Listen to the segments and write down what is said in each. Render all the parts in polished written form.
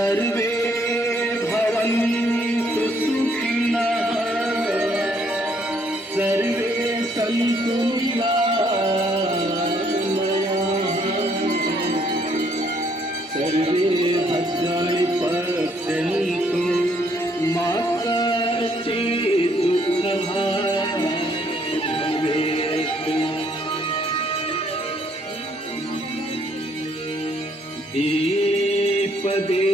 सर्वे भवन्तु सुखिनः सर्वे सन्तु निरामयाः सर्वे भद्राणि पश्यन्तु मा कश्चित् दुःखभाग् भवेत्। दीपदेव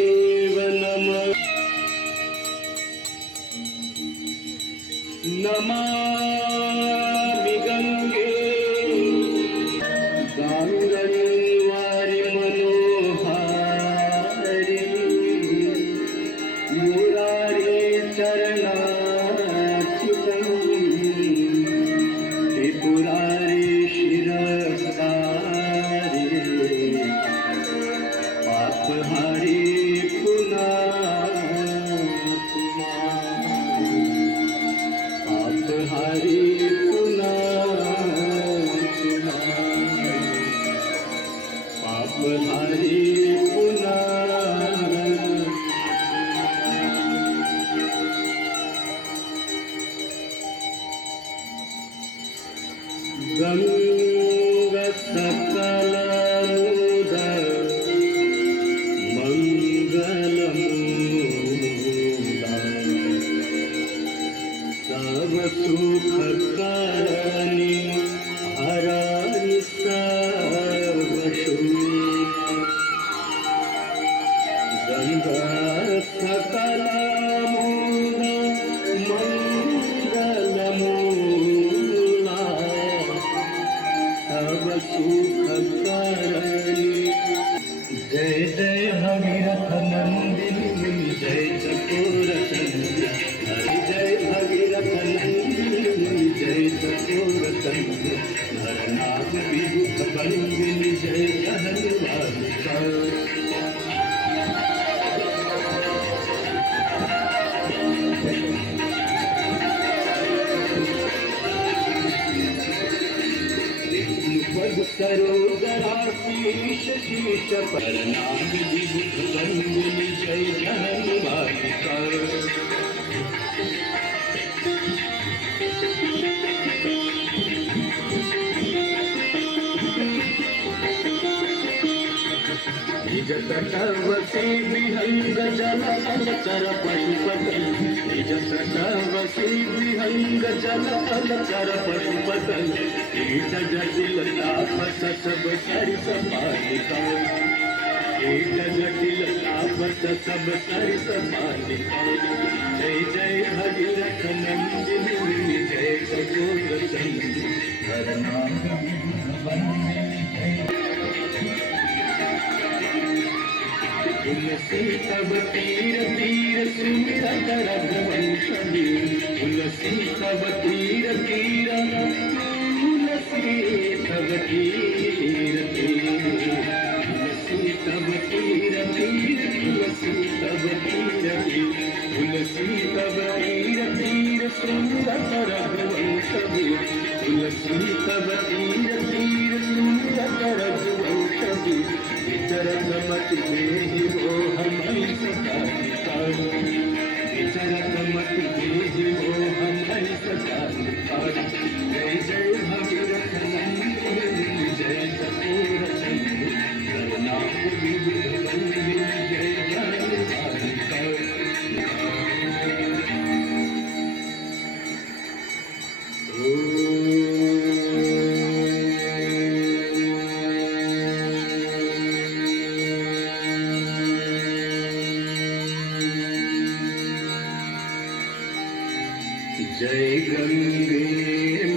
नमः नमामि गंगे गांगन्वारि मनोहारि मुरारी चरणाच्युतं त्रिपुरारी शिरसारि पापहारी पापहारी पापहारी गंगा सकलमुद मंगलमूला सब सुख करणी हरानि सर्व शोक गंगा सकलमुद मंगलमूला सब सुख करणी। जय जय भगीरथ नंदिनी जय चकोर चंद्र हरि जय भगीरथ नंदिनी जय चकोर चंद्र हर नाम विभुत बंदिनी जय जहन्वारिका। पद सरोदराशीष शीश पर नाम विभुत बंदिनी जय जहन्वारिका। निज तटवसी विहंग जल चर पशुपति निज तटवसी विहंग जल चर पशुपति कीट जटिल तापस सब सरि सपालिका कीट जटिल तापस सब सरि सपालिका। जय जय भगीरथ नंदिनी जय चकोर चंद्र हर नाम बंदिनी जय। तुलसी तब तीर तीर सुमिरत रघुवंशनी तुलसी तब तीर तीर तुलसी तब तीर तीर तुलसी तब तीर तीर तुलसी तब तीर तीर तुलसी तब तीर तीर सुमिरत रघुवंशनी तुलसी तब तीर तीर सुमिरत रघुवंशनी। विचरत मति देहि वो हमें सदा निकाल विचरत मति देहि वो हमें सदा निकाल। जय जय भगीरथ नंदिनी जय चकोर चंद्र हर नाम विभुत बंदिनी जय जहन्वारिका। जय गंगे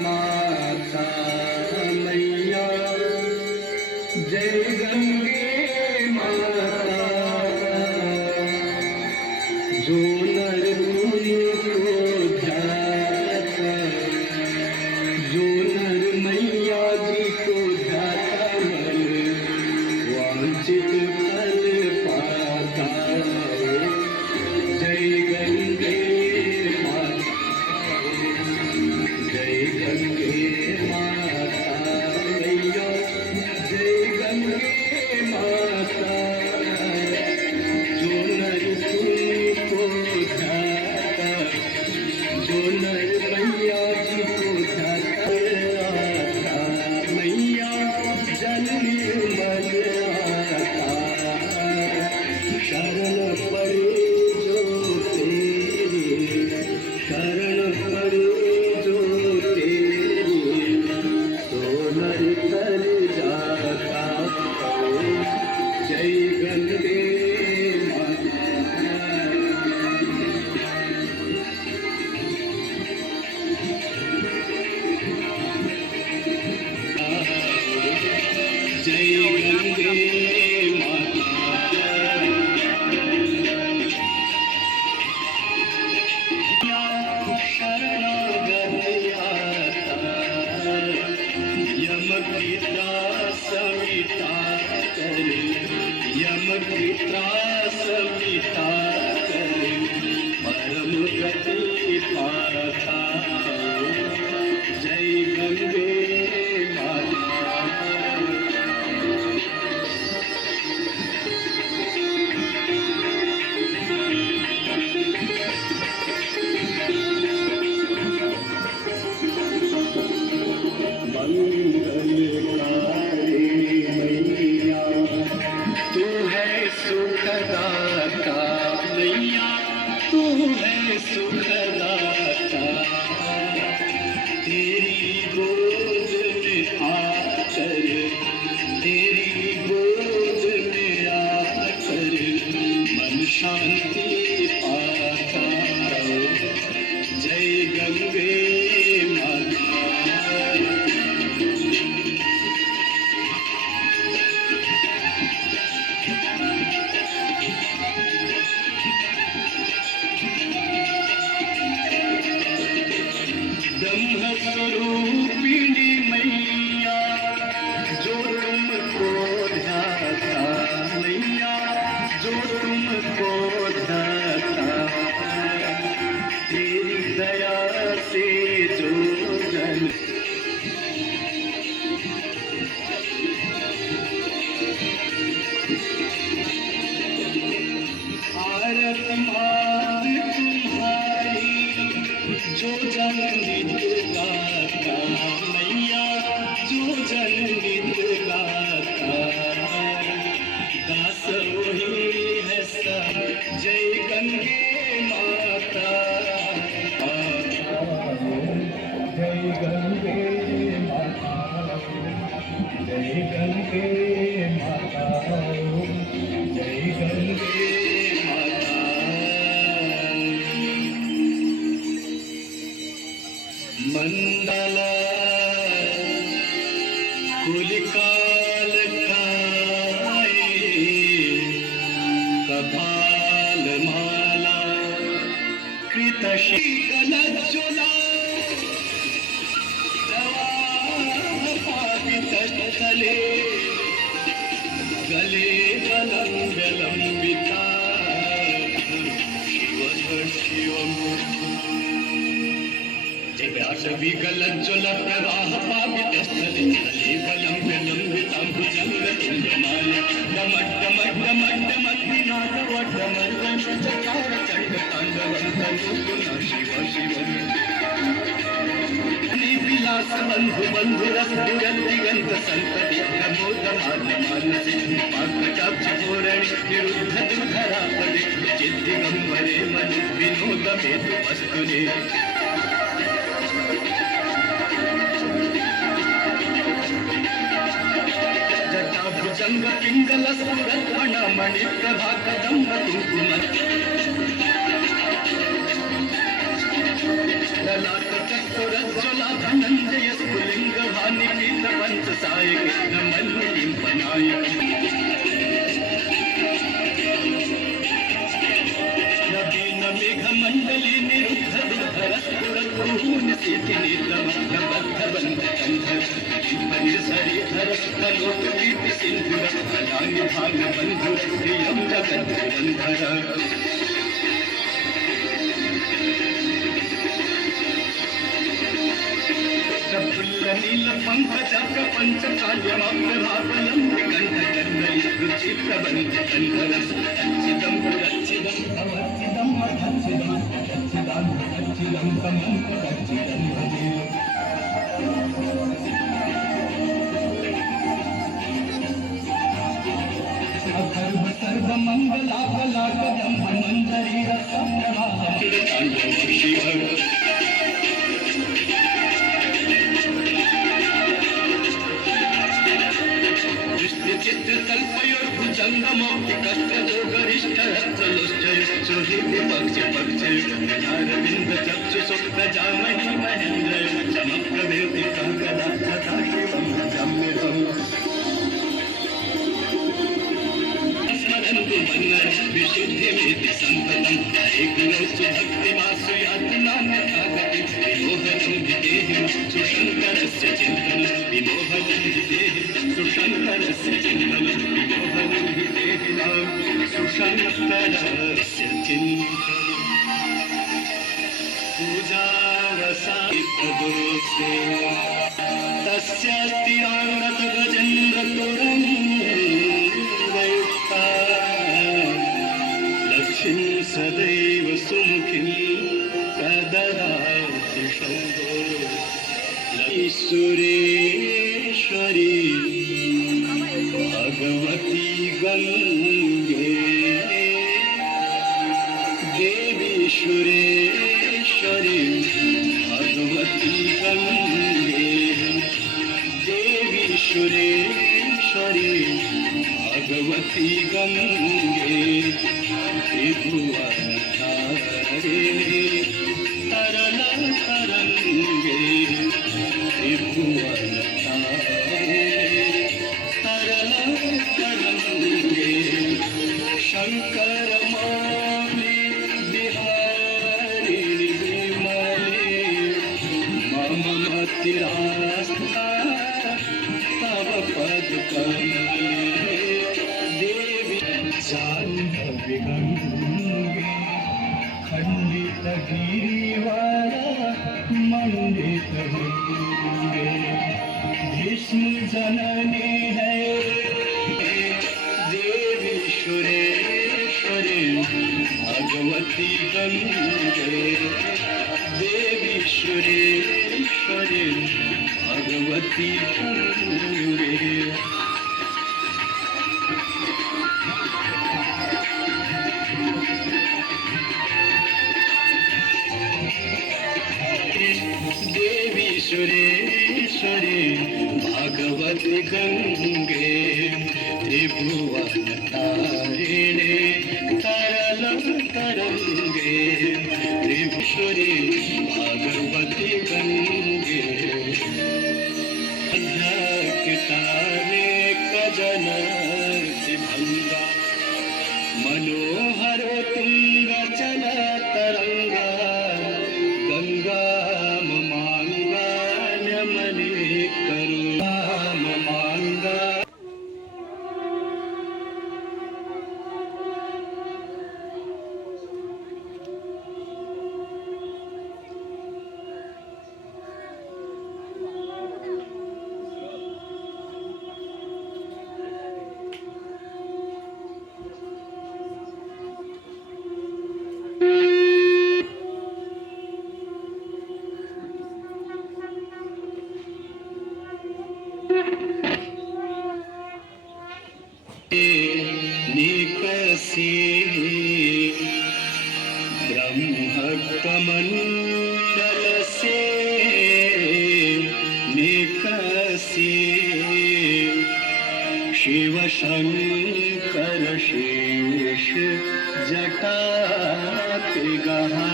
त्रास मिटा कर, यम की त्रास मिटा कर, परम गति पाता। जय गंगे माता। तू है सुखदाता मैया, तू है सुखदाता। तेरी गोद में आकर, तेरी गोद में आकर मन शांति पाता। जय गंगे माता। ब्रह्म स्वरूपिणी मैया, जो तुमको ध्याता मैया, जो तुमको ध्याता। तेरी दया से जो जन आरती मात तुम्हारी, जो जन नित गाता मैया, जो जन नित गाता। दास वही है सब। जय गंगे माता। जय गंगे माता। जय गंगे माता। जय गंगे माता। मंडल कुलिकाल काए, कपाल माला कृत शीतलज्ज्वला। पापितस्थले गले विलंबिता। शिव शिवम जयाशवी गलज्ज्वल प्रवाह पापितस्थले गले विलंबिता। भुजंग तुंगमाला डमट डमट डमट डमट विनाद वड्डमर्दन चकार चंड तांडवं शिव शिवम। विलास बंधु बंधु रस दिगंत संतति प्रमोद मानसे पाकटाक्ष धोरणी निरुद्ध दुर्धरापदे चिद्दिगंबरे मनु विनोद मेतु वस्तुने। जटा भुजंग पिंगल स्फुरत मणि प्रभा कदम्ब कुंकुम। ललाट चक्रोज्ज्वला धनंजय स्फुलिंग भानि पीत पंच सायक नमन लिंपनायक। नवीन मेघ मंडली निरुद्ध दुर्धर स्फुरत सिद्धि नीलम बद्ध बंध कंधर परिसरिधर कलोक कीर्ति सिंधुर फलानि भाग बंधुर प्रियं जगत बंधर। प्रफुल्ल नील पंकज प्रपंच काल्यमग्रभापलं विकण्ठ कन्नई रुचि प्रबंध कन्धर। अच्छिदं पुरच्छिदं अवच्छिदं मधच्छिदं अच्छिदं अच्छिदं तमं अच्छिदं भजे। अथर्व सर्व मंगलाकलाकदं मंजरी रसं तांडव शिव। चित्र कल्पयोर्भुजंगमौक्ति कष्टजो गरिष्ठ रत्नलोश्चय सुहृदि पक्ष पक्षय अरविंद चक्षुषो प्रजामहि महेन्द्रय समप्रवेति काकदा तथा शिवं भजाम्यहम्। स्मरन्तु वन्नर विशुद्धिमेति संततं हरे गुणोस्तु भक्तिमासु याति नान्यथा गतिं। विमोहनं विदेहिं सुशङ्करस्य चिन्तनं विमोहनं विदेहिं शङ्करस्य चिन्तनं मोहनं हि देहिनां सुशङ्करस्य चिन्तनम् पूजावसायितदुरुक्ते तस्यास्ति आङ्गतगजेन्द्रतुरं वयुक्ता लक्ष्मीं सदैव सुमुखीं प्रददाति शम्भो ईश्वरेश्वरी भगवती गङ्गे देवी सुरेश्वरी भगवती गङ्गे देवी सुरेश्वरी भगवती गङ्गे त्रिभुवनधारिणी तरल तरङ्गे त्रिभुवनधारिणी तरल तरङ्गे शङ्कर मौली बिहारिणि विमले मम मतिरास्था तव पदकमले देवी जाह्नवी गङ्गे खण्डितगिरिवरा मण्डित गङ्गे विष्णु जननी है देवी सुरेश्वरी भगवती गङ्गे देवी सुरेश्वरी भगवती गङ्गे देवी सुरेश्वरी भगवती गङ्गे त्रिभुवनधारिणे तरल तरङ्गे त्रिभुवनेश्वरी भगवती गङ्गे अध्यात्मिकाने कजनति भङ्गा मनोहरो तुङ्गचल तरङ्गा गङ्गा ममाङ्गान्यमने करुणा ममाङ्गा निकसी ब्रह्मकमण्डल से निकसी शिव शंकर शेष जटा गहा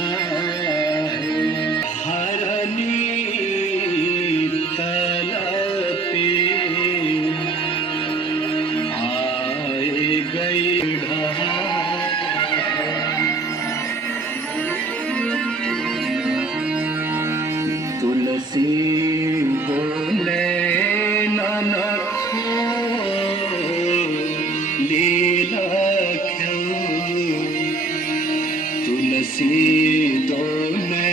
हरनी तलपे तुलसी बोले ननखो लीला क्यों तुलसी बोले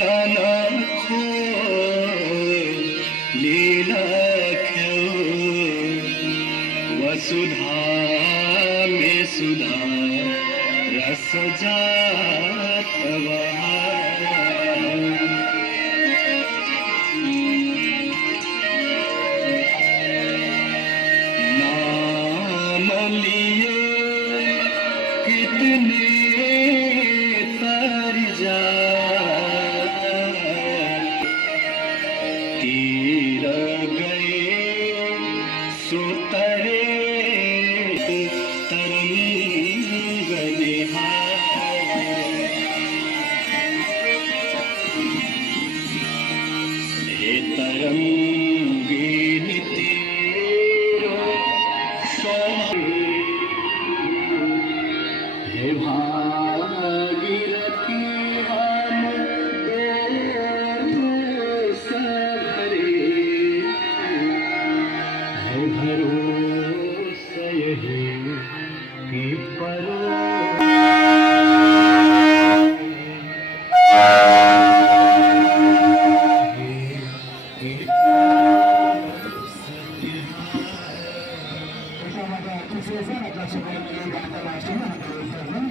ननखो लीला क्यों वसुधा में सुधा रस जात नाम लिए कितने तर जा तीर गए सुतरे तरंग निहार সকলকে গানটা আসছে না হাতে রাখবেন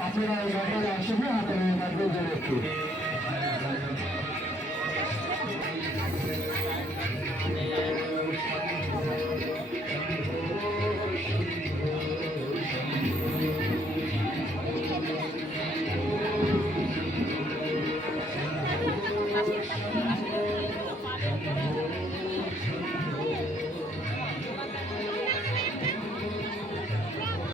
আপনারা এই গানটা আসছে না হাতে রাখবেন জোরে একটু